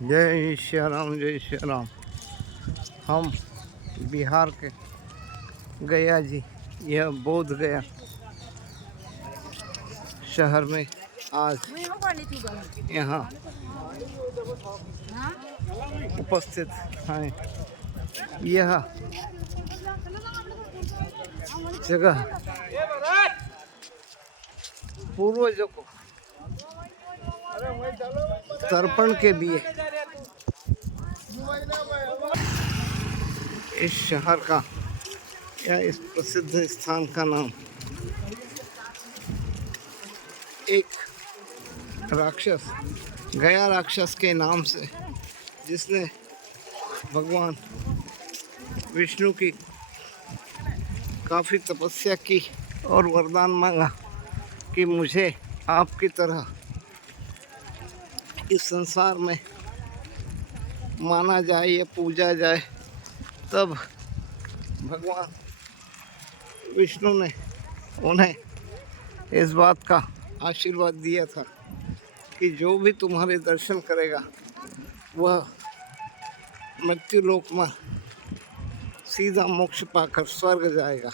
जय श्री राम, जय श्री राम। हम बिहार के गया जी, यह बोध गया शहर में आज यहाँ उपस्थित हैं। यह जगह पूर्वजों को तर्पण के लिए इस शहर का या इस प्रसिद्ध स्थान का नाम एक राक्षस, गया राक्षस के नाम से, जिसने भगवान विष्णु की काफ़ी तपस्या की और वरदान मांगा कि मुझे आपकी तरह इस संसार में माना जाए या पूजा जाए। तब भगवान विष्णु ने उन्हें इस बात का आशीर्वाद दिया था कि जो भी तुम्हारे दर्शन करेगा वह मृत्युलोक में सीधा मोक्ष पाकर स्वर्ग जाएगा।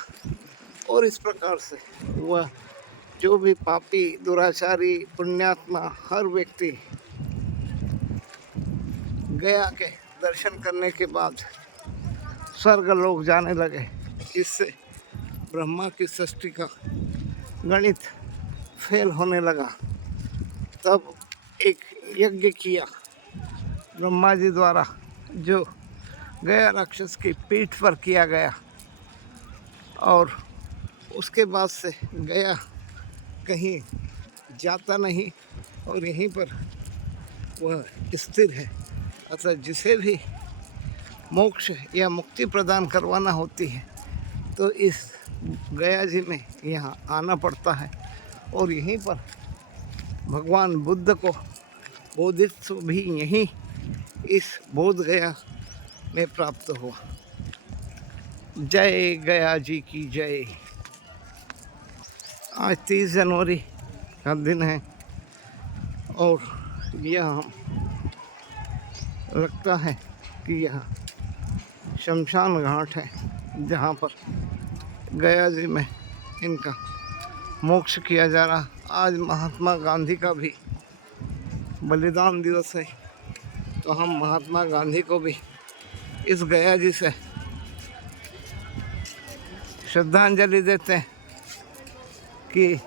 और इस प्रकार से वह जो भी पापी, दुराचारी, पुण्यात्मा, हर व्यक्ति गया के दर्शन करने के बाद स्वर्ग लोक जाने लगे। इससे ब्रह्मा की सृष्टि का गणित फेल होने लगा। तब एक यज्ञ किया ब्रह्मा जी द्वारा, जो गया राक्षस की पीठ पर किया गया, और उसके बाद से गया कहीं जाता नहीं और यहीं पर वह स्थिर है। अतः जिसे भी मोक्ष या मुक्ति प्रदान करवाना होती है तो इस गया जी में यहाँ आना पड़ता है। और यहीं पर भगवान बुद्ध को बोधित्व भी यहीं इस बोध गया में प्राप्त हुआ। जय गया जी की जय। आज 30 जनवरी का दिन है और यह लगता है कि यह शमशान घाट है, जहाँ पर गया जी में इनका मोक्ष किया जा रहा। आज महात्मा गांधी का भी बलिदान दिवस है, तो हम महात्मा गांधी को भी इस गया जी से श्रद्धांजलि देते हैं कि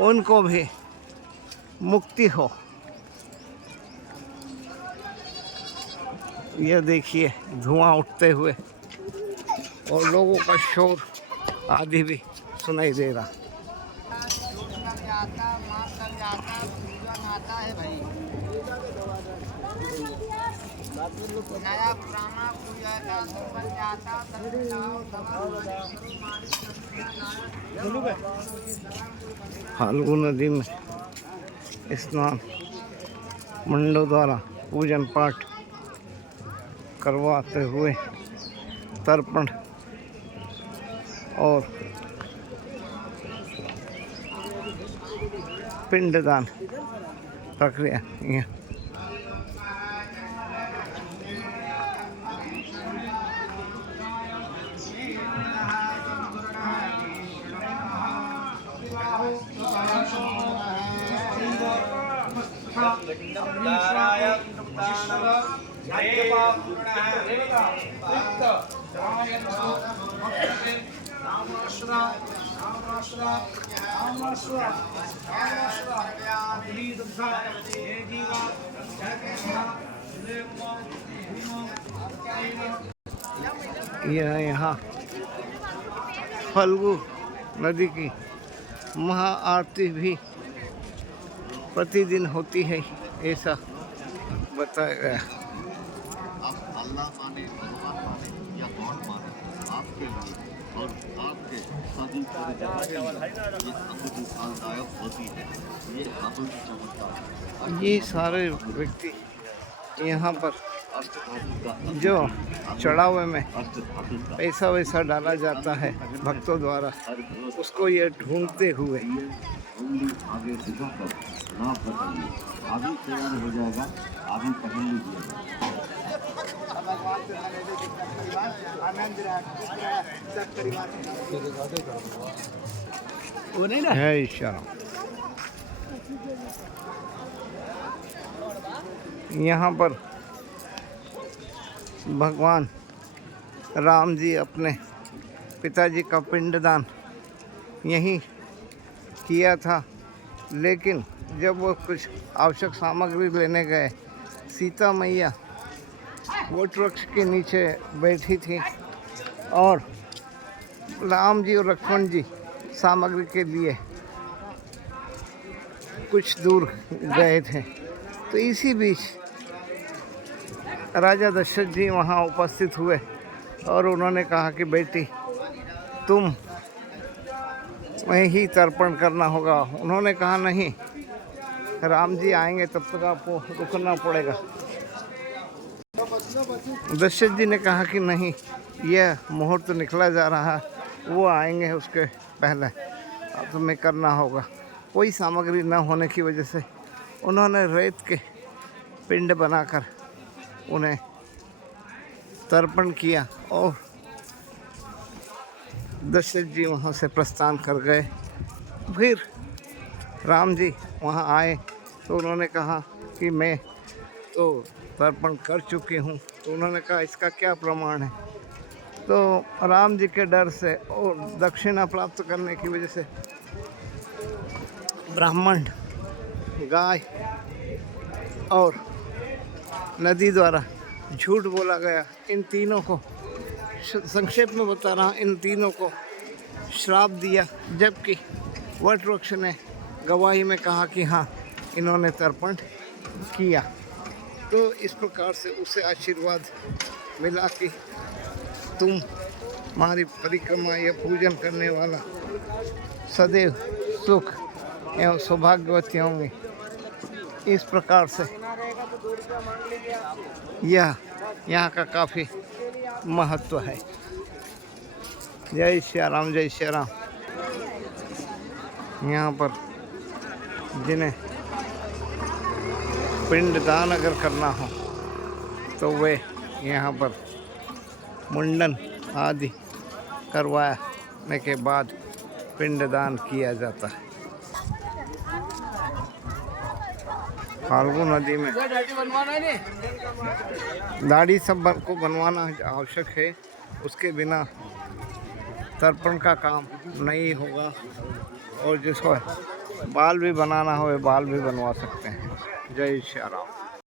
उनको भी मुक्ति हो। यह देखिए धुआं उठते हुए और लोगों का शोर आदि भी सुनाई दे रहा। फाल्गु नदी में स्नान मंडलों द्वारा पूजन पाठ करवाते हुए तर्पण और पिंडदान प्रक्रिया यहाँ यहाँ फल्गु नदी की महा आरती भी प्रतिदिन होती है, ऐसा बताया गया। आप अल्लाह माने, भगवान माने या कौन माने, आपके लिए और आपके सभी ये अद्भुत फलदायक होती है। ये अद्भुत चमत्कार, ये सारे व्यक्ति यहाँ पर जो चढ़ावे में पैसा वैसा डाला जाता है भक्तों द्वारा, उसको ये ढूंढते हुए नाप बताइए। अभी तैयार हो जाएगा, अभी पहन लीजिएगा। जय श्री राम। यहाँ पर भगवान राम जी अपने पिताजी का पिंडदान यहीं किया था, लेकिन जब वो कुछ आवश्यक सामग्री लेने गए, सीता मैया वट वृक्ष के नीचे बैठी थी और राम जी और लक्ष्मण जी सामग्री के लिए कुछ दूर गए थे। तो इसी बीच राजा दशरथ जी वहाँ उपस्थित हुए और उन्होंने कहा कि बेटी तुम वहीं ही तर्पण करना होगा। उन्होंने कहा नहीं, राम जी आएंगे तब तक आपको रुकना पड़ेगा। दशरथ जी ने कहा कि नहीं, यह मुहूर्त निकला जा रहा है, वो आएंगे उसके पहले अब तुम्हें करना होगा। कोई सामग्री न होने की वजह से उन्होंने रेत के पिंड बनाकर उन्हें तर्पण किया और दशरथ जी वहाँ से प्रस्थान कर गए। फिर राम जी वहाँ आए तो उन्होंने कहा कि मैं तो तर्पण कर चुकी हूँ। तो उन्होंने कहा इसका क्या प्रमाण है? तो राम जी के डर से और दक्षिणा प्राप्त करने की वजह से ब्राह्मण, गाय और नदी द्वारा झूठ बोला गया। इन तीनों को संक्षेप में बता रहा, इन तीनों को श्राप दिया, जबकि वट वृक्ष ने गवाही में कहा कि हाँ इन्होंने तर्पण किया। तो इस प्रकार से उसे आशीर्वाद मिला कि तुम हमारी परिक्रमा या पूजन करने वाला सदैव सुख एवं सौभाग्यवती होंगे। इस प्रकार से यह यहाँ का काफ़ी महत्व है। जय श्री राम, जय श्री राम। यहाँ पर जिन्हें पिंडदान अगर करना हो तो वे यहाँ पर मुंडन आदि करवाने के बाद पिंडदान किया जाता है। फाल्गु नदी में दाढ़ी सब को बनवाना आवश्यक है, उसके बिना तर्पण का काम नहीं होगा। और जिसको बाल भी बनाना हो बाल भी बनवा सकते हैं। जय श्री राम।